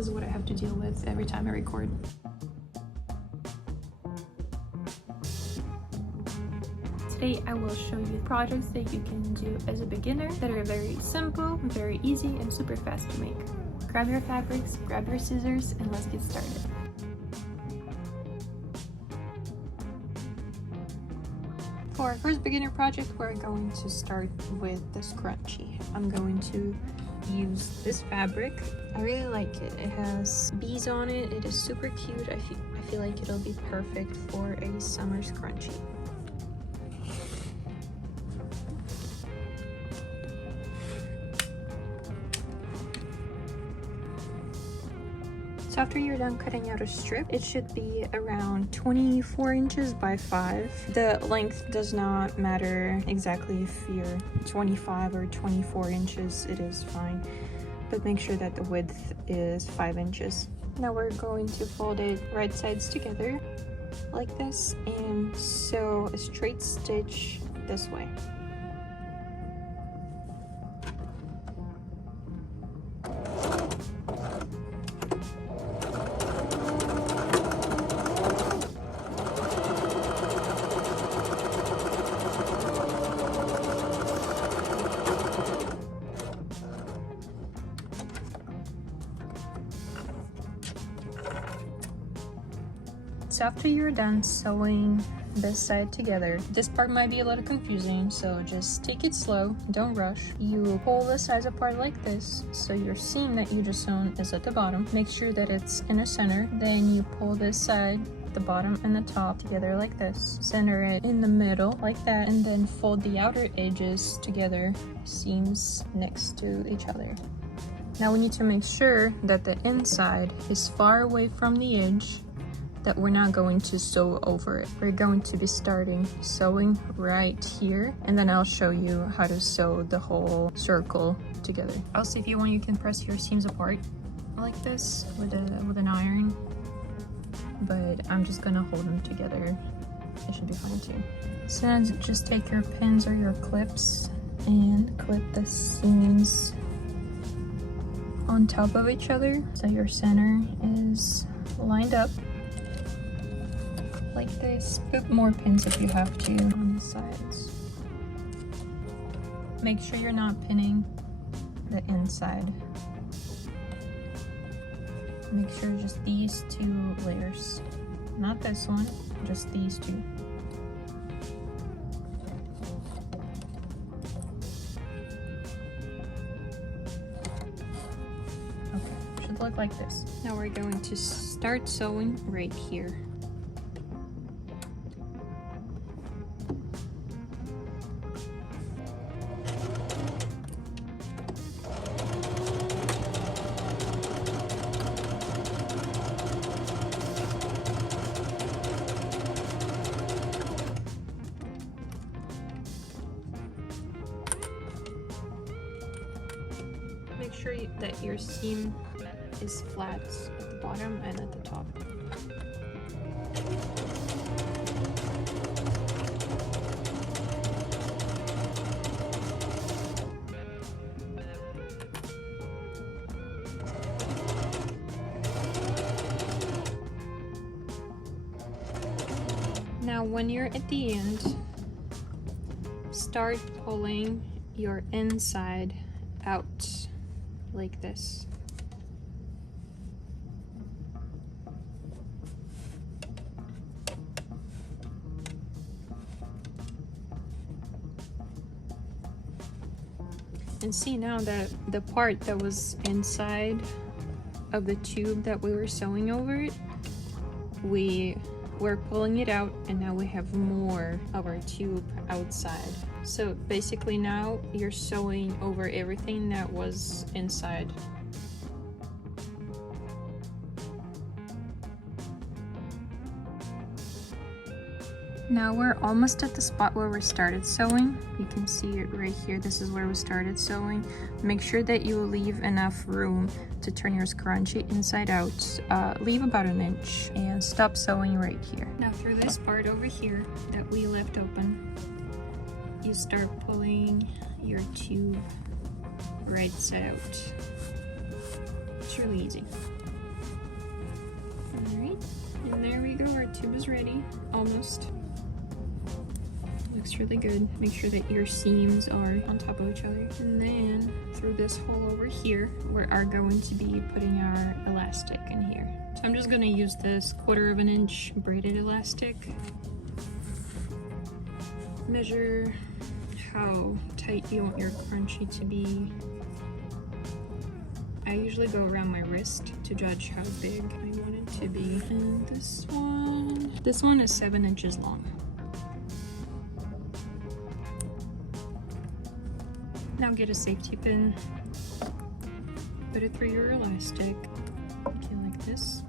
this is what I have to deal with every time I record. Today I will show you projects that you can do as a beginner that are very simple, very easy, and super fast to make. Grab your fabrics, grab your scissors, and let's get started. For our first beginner project, we're going to start with the scrunchie. I'm going to use this fabric. I really like it. It has bees on it. It is super cute. I feel like it'll be perfect for a summer scrunchie. So after you're done cutting out a strip, it should be around 24 inches by 5. The length does not matter exactly if you're 25 or 24 inches, it is fine. But make sure that the width is 5 inches. Now we're going to fold it right sides together like this and sew a straight stitch this way. So after you're done sewing this side together, this part might be a little confusing, so just take it slow, don't rush. You pull the sides apart like this, so your seam that you just sewn is at the bottom. Make sure that it's in the center. Then you pull this side, the bottom and the top together like this. Center it in the middle like that, and then fold the outer edges together, seams next to each other. Now we need to make sure that the inside is far away from the edge, that we're not going to sew over it. We're going to be starting sewing right here, and then I'll show you how to sew the whole circle together. Also, if you want, you can press your seams apart like this with an iron, but I'm just gonna hold them together. It should be fine too. So now just take your pins or your clips and clip the seams on top of each other so your center is lined up like this. Put more pins if you have to on the sides. Make sure you're not pinning the inside. Make sure just these two layers, not this one, just these two. Okay, should look like this. Now we're going to start sewing right here. Make sure that your seam is flat at the bottom and at the top. Now when you're at the end, start pulling your inside out like this. And see now that the part that was inside of the tube that we were sewing over it, we were pulling it out, and now we have more of our tube outside. So basically now you're sewing over everything that was inside. Now we're almost at the spot where we started sewing. You can see it right here. This is where we started sewing. Make sure that you leave enough room to turn your scrunchie inside out. Leave about an inch and stop sewing right here. Now through this part over here that we left open, you start pulling your tube right side out. It's really easy. Alright, and there we go, our tube is ready, almost. Looks really good. Make sure that your seams are on top of each other. And then through this hole over here, we are going to be putting our elastic in here. So I'm just gonna use this 1/4 inch braided elastic. Measure how tight you want your scrunchie to be. I usually go around my wrist to judge how big I want it to be. And this one is 7 inches long. Now get a safety pin, put it through your elastic, okay, like this,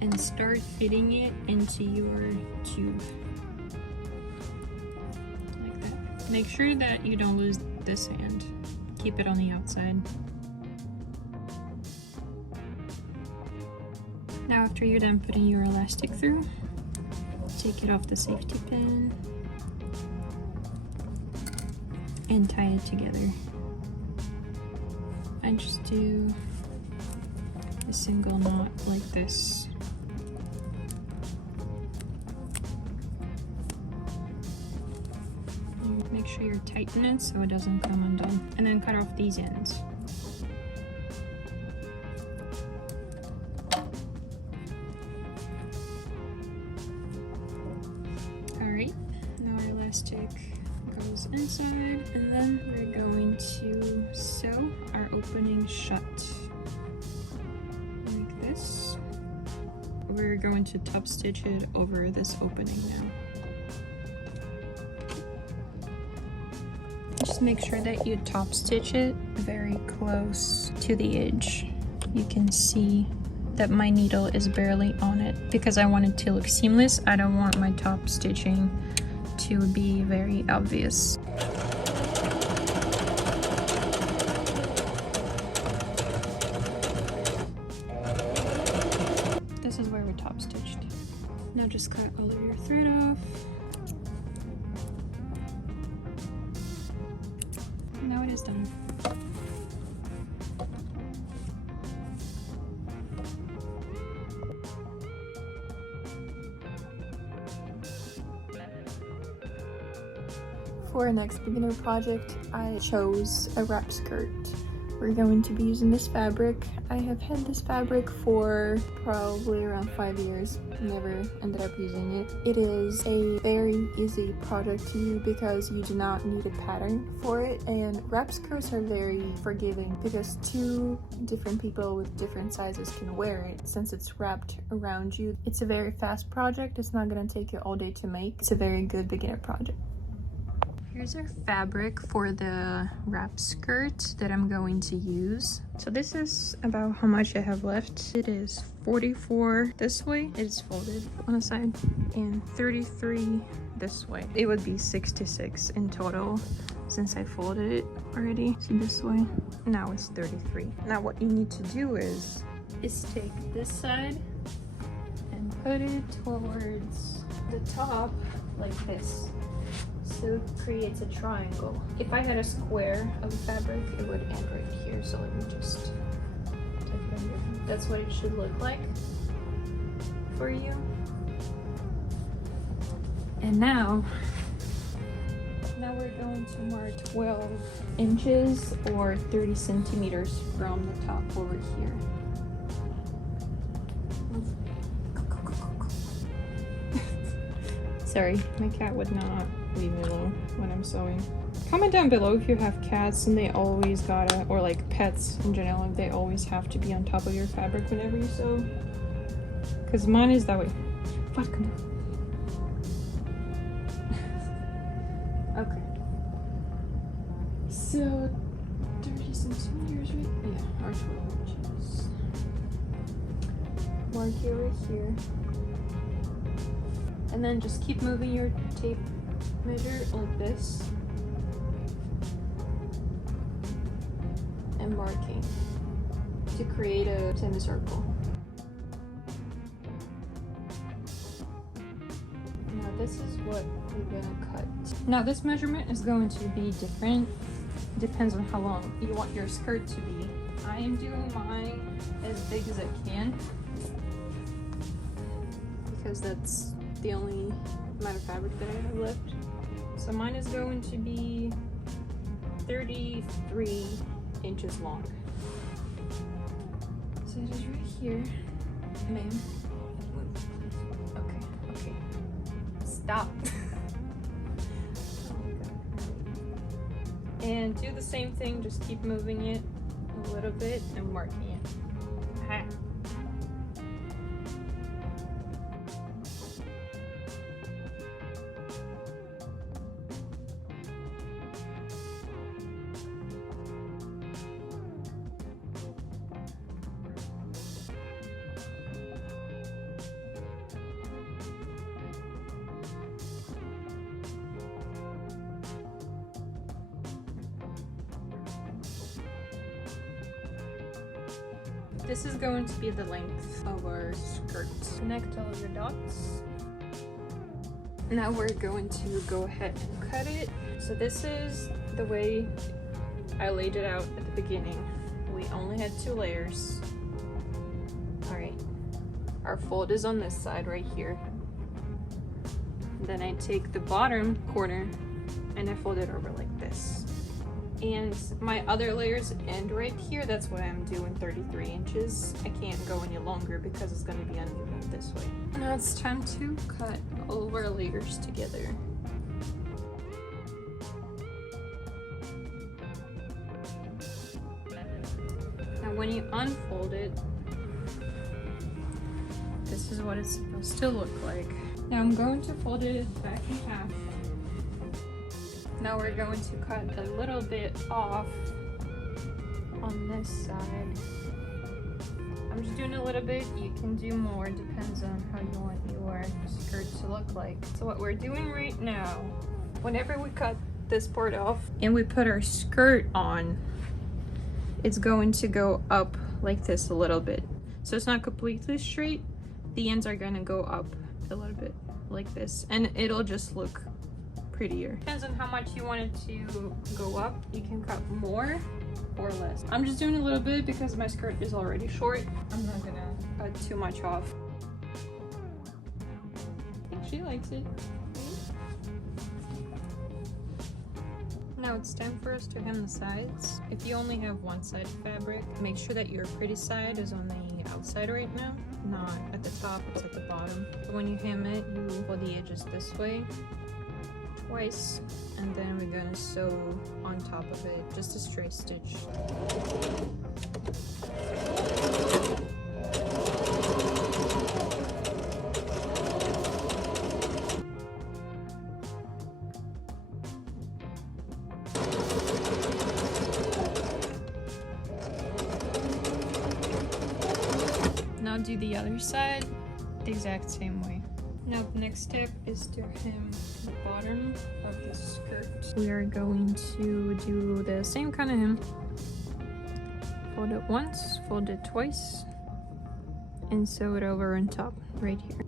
and start fitting it into your tube, like that. Make sure that you don't lose this end. Keep it on the outside. Now after you're done putting your elastic through, take it off the safety pin and tie it together. I just do a single knot like this. And make sure you're tighten it so it doesn't come undone. And then cut off these ends. Alright, now our elastic goes inside, and then we're going to sew our opening shut like this. We're going to top stitch it over this opening now. Just make sure that you top stitch it very close to the edge. You can see that my needle is barely on it because I want it to look seamless. I don't want my top stitching to be very obvious. This is where we're top stitched. Now just cut all of your thread off. Now it is done. For our next beginner project, I chose a wrap skirt. We're going to be using this fabric. I have had this fabric for probably around 5 years, never ended up using it. It is a very easy project to do because you do not need a pattern for it, and wrap skirts are very forgiving because 2 different people with different sizes can wear it since it's wrapped around you. It's a very fast project. It's not going to take you all day to make. It's a very good beginner project. Here's our fabric for the wrap skirt that I'm going to use. So this is about how much I have left. It is 44 this way, it is folded on the side, and 33 this way. It would be 66 in total since I folded it already. So this way, now it's 33. Now what you need to do is take this side and put it towards the top like this. So it creates a triangle. If I had a square of fabric, it would end right here. So let me just take it under. That's what it should look like for you. And now we're going to mark 12 inches or 30 centimeters from the top over here. Sorry, my cat would not leave me alone when I'm sewing. Comment down below if you have cats and they always gotta, or like pets in general, they always have to be on top of your fabric whenever you sew. Because mine is that way. Okay. So 30 centimeters, right? Yeah, or 12 inches. Mark it right here. And then just keep moving your tape measure like this and marking to create a semicircle. Now this is what we're gonna cut. Now this measurement is going to be different. Depends on how long you want your skirt to be. I am doing mine as big as I can. because that's the only amount of fabric that I have left. So mine is going to be 33 inches long. So it is right here. Ma'am. Okay. Stop. Oh my God. And do the same thing, just keep moving it a little bit and marking it. Aha. This is going to be the length of our skirt. Connect all your dots. Now we're going to go ahead and cut it. So this is the way I laid it out at the beginning. We only had 2 layers. All right, our fold is on this side right here. Then I take the bottom corner and I fold it over like this. And my other layers end right here. That's why I'm doing 33 inches. I can't go any longer because it's going to be uneven this way. Now it's time to cut all of our layers together. Now when you unfold it, this is what it's supposed to look like. Now I'm going to fold it back in half. Now we're going to cut a little bit off on this side. I'm just doing a little bit. You can do more, depends on how you want your skirt to look like. So what we're doing right now, whenever we cut this part off and we put our skirt on, it's going to go up like this a little bit. So it's not completely straight. The ends are gonna go up a little bit like this, and it'll just look prettier. Depends on how much you want it to go up. You can cut more or less. I'm just doing a little bit because my skirt is already short. I'm not gonna cut too much off. I think she likes it. Now it's time for us to hem the sides. If you only have one side of fabric, make sure that your pretty side is on the outside right now, not at the top, it's at the bottom. So when you hem it, you fold the edges this way twice, and then we're gonna sew on top of it just a straight stitch. Now do the other side the exact same way. Now the next step is to hem the bottom of the skirt. We are going to do the same kind of hem. Fold it once, fold it twice, and sew it over on top right here.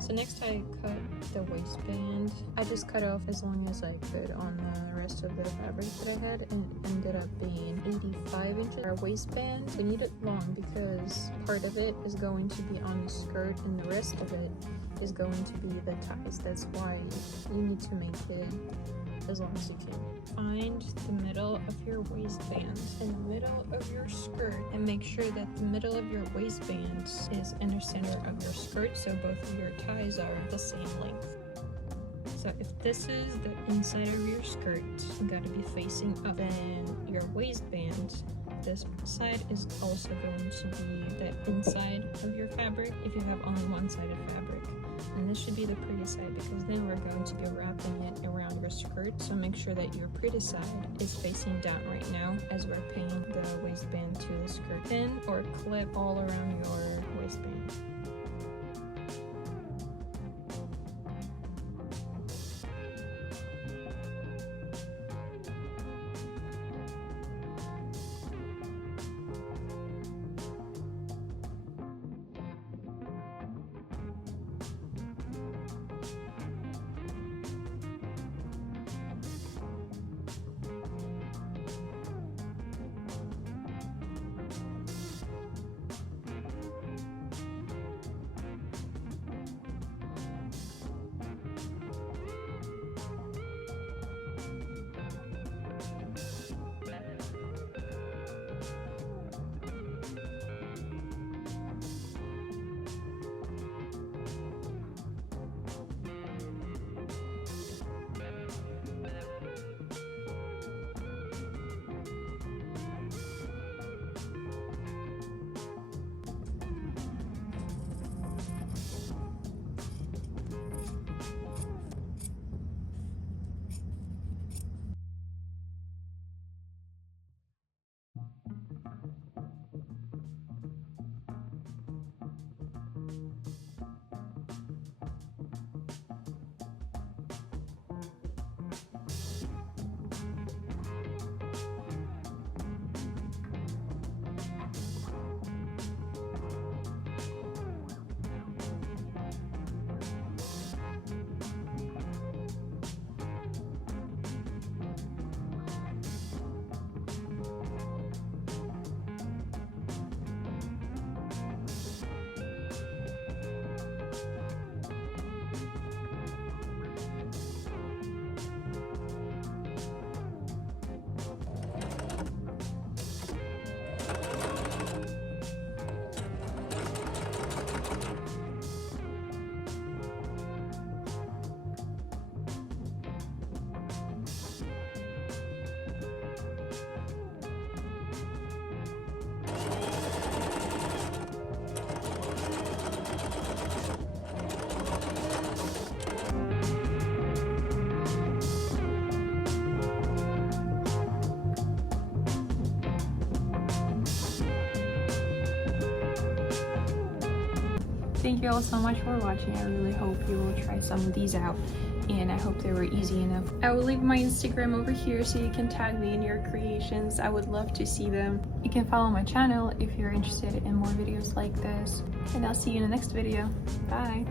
So next I cut the waistband. I just cut off as long as I could on the rest of the fabric that I had, and it ended up being 85 inches. Our waistband, we need it long because part of it is going to be on the skirt and the rest of it is going to be the ties. That's why you need to make it as long as you can. Find the middle of your waistband in the middle of your skirt and make sure that the middle of your waistband is in the center of your skirt so both of your ties are the same length. So if this is the inside of your skirt, you gotta be facing up, and your waistband This side is also going to be the inside of your fabric if you have only one-sided fabric. And this should be the pretty side because then we're going to be wrapping it around your skirt. So make sure that your pretty side is facing down right now as we're pinning the waistband to the skirt. Pin or clip all around your waistband. Thank you all so much for watching. I really hope you will try some of these out, and I hope they were easy enough. I will leave my Instagram over here so you can tag me in your creations. I would love to see them. You can follow my channel if you're interested in more videos like this, and I'll see you in the next video. Bye!